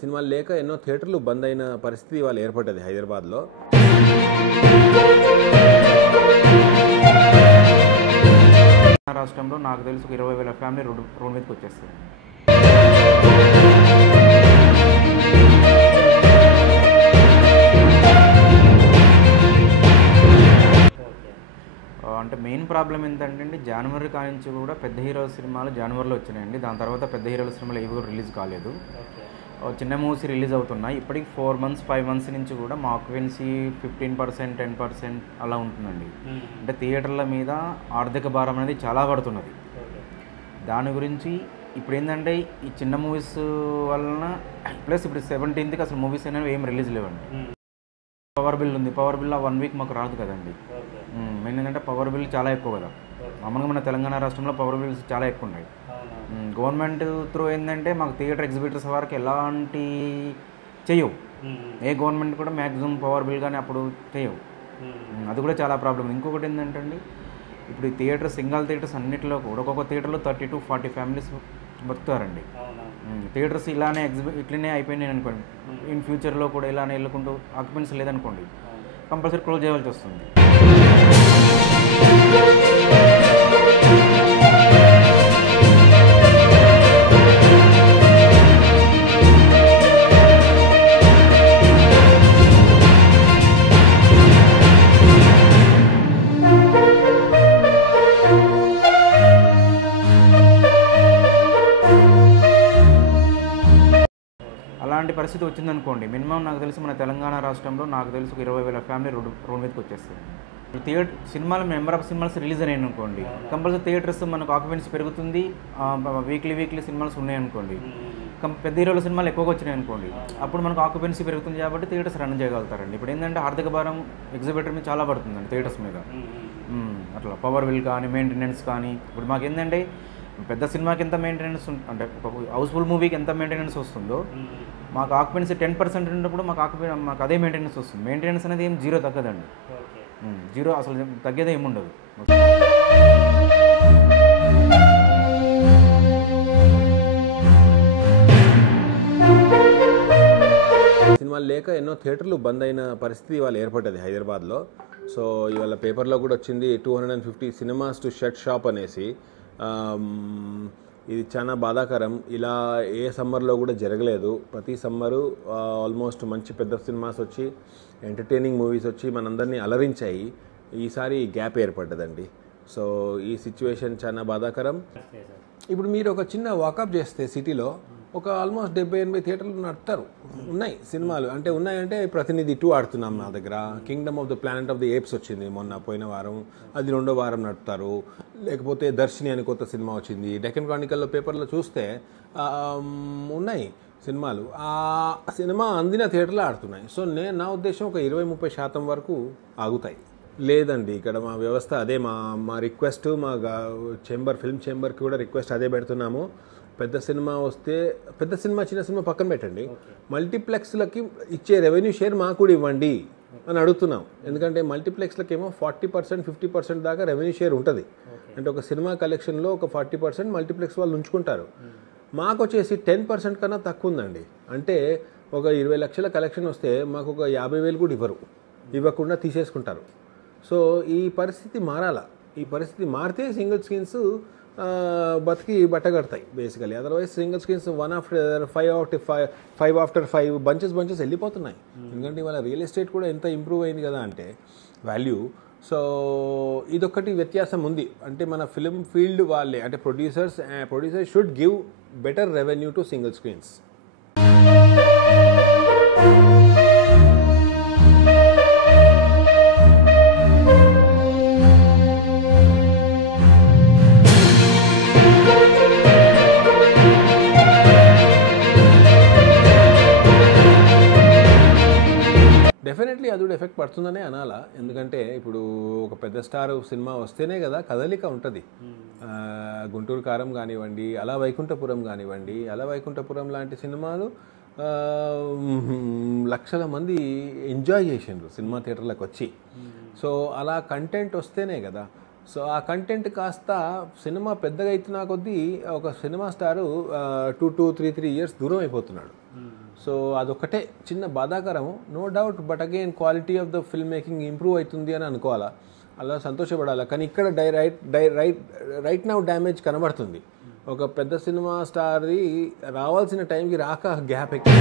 సినిమాలు లేక ఎన్నో థియేటర్లు బంద్ అయిన పరిస్థితి ఇవాళ ఏర్పడ్డది హైదరాబాద్లో. రాష్ట్రంలో నాకు తెలిసి 20,000 ఫ్యామిలీ రోడ్ మీదకి వచ్చేస్తాయి. అంటే మెయిన్ ప్రాబ్లం ఏంటంటే జనవరి కానించి కూడా పెద్ద హీరో సినిమాలు జనవరిలో వచ్చినాయండి. దాని తర్వాత పెద్ద హీరోల సినిమాలు ఏవి కూడా రిలీజ్ కాలేదు. చిన్న మూవీస్ రిలీజ్ అవుతున్నాయి. ఇప్పటికి 4 months 5 months నుంచి కూడా మా ఆక్యుపెన్సీ 15% 10% అలా ఉంటుందండి. అంటే థియేటర్ల మీద ఆర్థిక భారం అనేది చాలా పడుతున్నది. దాని గురించి ఇప్పుడు ఏంటంటే ఈ చిన్న మూవీస్ వలన ప్లస్ ఇప్పుడు 17th అసలు మూవీస్ అనేవి ఏం రిలీజ్ లేవండి. పవర్ బిల్ ఉంది. పవర్ బిల్ 1 week మాకు రాదు కదండి. మెయిన్ ఏంటంటే పవర్ బిల్ చాలా ఎక్కువ కదా. మామూలుగా మన తెలంగాణ రాష్ట్రంలో పవర్ బిల్స్ చాలా ఎక్కువ ఉన్నాయి. గవర్నమెంట్ త్రూ ఏంటంటే మాకు థియేటర్ ఎగ్జిబిటర్స్ వరకు ఎలాంటి చెయ్యవు. ఏ గవర్నమెంట్ కూడా మ్యాక్సిమం పవర్ బిల్ కానీ అప్పుడు చేయవు. అది కూడా చాలా ప్రాబ్లం. ఇంకొకటి ఏంటంటే అండి ఇప్పుడు ఈ థియేటర్ సింగల్ థియేటర్స్ అన్నింటిలో కూడా ఒక్కొక్క థియేటర్లో 30 to 40 ఫ్యామిలీస్ బతుకుతారండి. థియేటర్స్ ఇలానే ఇట్లనే అయిపోయినాయి అనుకోండి, ఇన్ ఫ్యూచర్లో కూడా ఇలానే వెళ్ళకుంటూ ఆక్యుపెన్సీ లేదనుకోండి కంపల్సరీ క్లోజ్ చేయాల్సి వస్తుంది. అలాంటి పరిస్థితి వచ్చిందనుకోండి మినిమం నాకు తెలిసి మన తెలంగాణ రాష్ట్రంలో నాకు తెలిసి 20,000 ఫ్యామిలీ రోడ్ మీదకి వచ్చేస్తాయి. సినిమాలు నెంబర్ ఆఫ్ సినిమాస్ రిలీజ్ అయ్యాయి అనుకోండి కంపల్సరీ థియేటర్స్ మనకు ఆక్యుపెన్సీ పెరుగుతుంది. వీక్లీ సినిమాస్ ఉన్నాయనుకోండి, పెద్ద హీరోల సినిమాలు ఎక్కువగా వచ్చినాయి అనుకోండి, అప్పుడు మనకు ఆక్యుపెన్సీ పెరుగుతుంది కాబట్టి థియేటర్స్ రన్ చేయగలుగుతారండి. ఇప్పుడు ఏంటంటే ఆర్థిక భారం ఎగ్జిబిటర్ మీద చాలా పడుతుందండి థియేటర్స్ మీద. అట్లా పవర్ బిల్ కానీ మెయింటెనెన్స్ కానీ ఇప్పుడు మాకు ఏంటంటే పెద్ద సినిమాకి ఎంత మెయింటెనెన్స్ అంటే ఒక హౌస్ఫుల్ మూవీకి ఎంత మెయింటెనెన్స్ వస్తుందో మాకు ఆక్యుపెన్సీ 10% ఉన్నప్పుడు మాకు అదే మెయింటెనెన్స్ వస్తుంది. మెయింటెనెన్స్ అనేది ఏం జీరో తగ్గదండి. జీరో అసలు తగ్గేదే ఏముండదు. సినిమాలు లేక ఎన్నో థియేటర్లు బంద్ అయిన పరిస్థితి ఇవాళ ఏర్పడ్డది హైదరాబాద్లో. సో ఇవాళ పేపర్లో కూడా వచ్చింది 250 సినిమాస్ టు షట్ షాప్ అనేసి. ఇది చాలా బాధాకరం. ఇలా ఏ సమ్మర్లో కూడా జరగలేదు. ప్రతి సమ్మరు ఆల్మోస్ట్ మంచి పెద్ద సినిమాస్ వచ్చి ఎంటర్టైనింగ్ మూవీస్ వచ్చి మనందరినీ అలరించాయి. ఈసారి గ్యాప్ ఏర్పడ్డదండి. సో ఈ సిచ్యువేషన్ చాలా బాధాకరం. ఇప్పుడు మీరు ఒక చిన్న వాకప్ చేస్తే సిటీలో ఒక ఆల్మోస్ట్ 70-80 థియేటర్లు నడుపుతారు. ఉన్నాయి సినిమాలు అంటే ఉన్నాయంటే ప్రతినిధి 2 ఆడుతున్నాం నా దగ్గర. Kingdom of the planet of the apes వచ్చింది పోయిన వారం, అది 2వ వారం నడుపుతారు. లేకపోతే దర్శిని అని కొత్త సినిమా వచ్చింది. డెక్కన్ క్రానికల్లో పేపర్లో చూస్తే ఉన్నాయి సినిమాలు. ఆ సినిమా అందిన థియేటర్లో ఆడుతున్నాయి. సో నా ఉద్దేశం ఒక 20-30% వరకు ఆగుతాయి. లేదండి, ఇక్కడ మా వ్యవస్థ అదే. మా రిక్వెస్ట్ మా ఫిల్మ్ ఛాంబర్కి కూడా రిక్వెస్ట్ అదే పెడుతున్నాము. పెద్ద సినిమా వస్తే పెద్ద సినిమా చిన్న సినిమా పక్కన పెట్టండి, మల్టీప్లెక్స్లకి ఇచ్చే రెవెన్యూ షేర్ మాకు కూడా ఇవ్వండి అని అడుగుతున్నాం. ఎందుకంటే మల్టీప్లెక్స్లకి ఏమో 40% 50% దాకా రెవెన్యూ షేర్ ఉంటుంది. అంటే ఒక సినిమా కలెక్షన్లో ఒక 40% మల్టీప్లెక్స్ వాళ్ళు ఉంచుకుంటారు. మాకు వచ్చేసి 10% కన్నా తక్కువ ఉందండి. అంటే ఒక 20 లక్షల కలెక్షన్ వస్తే మాకు ఒక 50,000 కూడా ఇవ్వకుండా తీసేసుకుంటారు. సో ఈ పరిస్థితి మారాలా. ఈ పరిస్థితి మారితే సింగిల్ స్క్రీన్స్ బతికి బట్టగడతాయి basically. Otherwise single screens 1 after 5 after 5 bunches వెళ్ళిపోతున్నాయి. ఎందుకంటే ఇవాళ రియల్ ఎస్టేట్ కూడా ఎంత ఇంప్రూవ్ అయింది కదా అంటే వాల్యూ. సో ఇదొక్కటి వ్యత్యాసం ఉంది. అంటే మన ఫిల్మ్ ఫీల్డ్ వాళ్ళే అంటే producers should give better revenue to single screens. Definitely అది కూడా ఎఫెక్ట్ పడుతుందనే అనాలా. ఎందుకంటే ఇప్పుడు ఒక పెద్ద స్టార్ సినిమా వస్తేనే కదా కదలిక ఉంటుంది. గుంటూరు కారం కానివ్వండి, అలా వైకుంఠపురం కానివ్వండి, అలా వైకుంఠపురం లాంటి సినిమాలు లక్షల మంది ఎంజాయ్ చేసిండ్రు సినిమా థియేటర్లకు వచ్చి. సో అలా కంటెంట్ వస్తేనే కదా. సో ఆ కంటెంట్ కాస్త సినిమా పెద్దగా అవుతున్నా కొద్దీ ఒక సినిమా స్టారు 2-3 years దూరం అయిపోతున్నాడు. సో అదొక్కటే చిన్న బాధాకరము, no doubt. But again quality of the film making improve అవుతుంది అని అనుకోవాలా, అలా సంతోషపడాలి. కానీ ఇక్కడ రైట్ నౌ డ్యామేజ్ కనబడుతుంది. ఒక పెద్ద సినిమా స్టార్ది రావాల్సిన టైంకి రాక గ్యాప్ ఎక్కువ.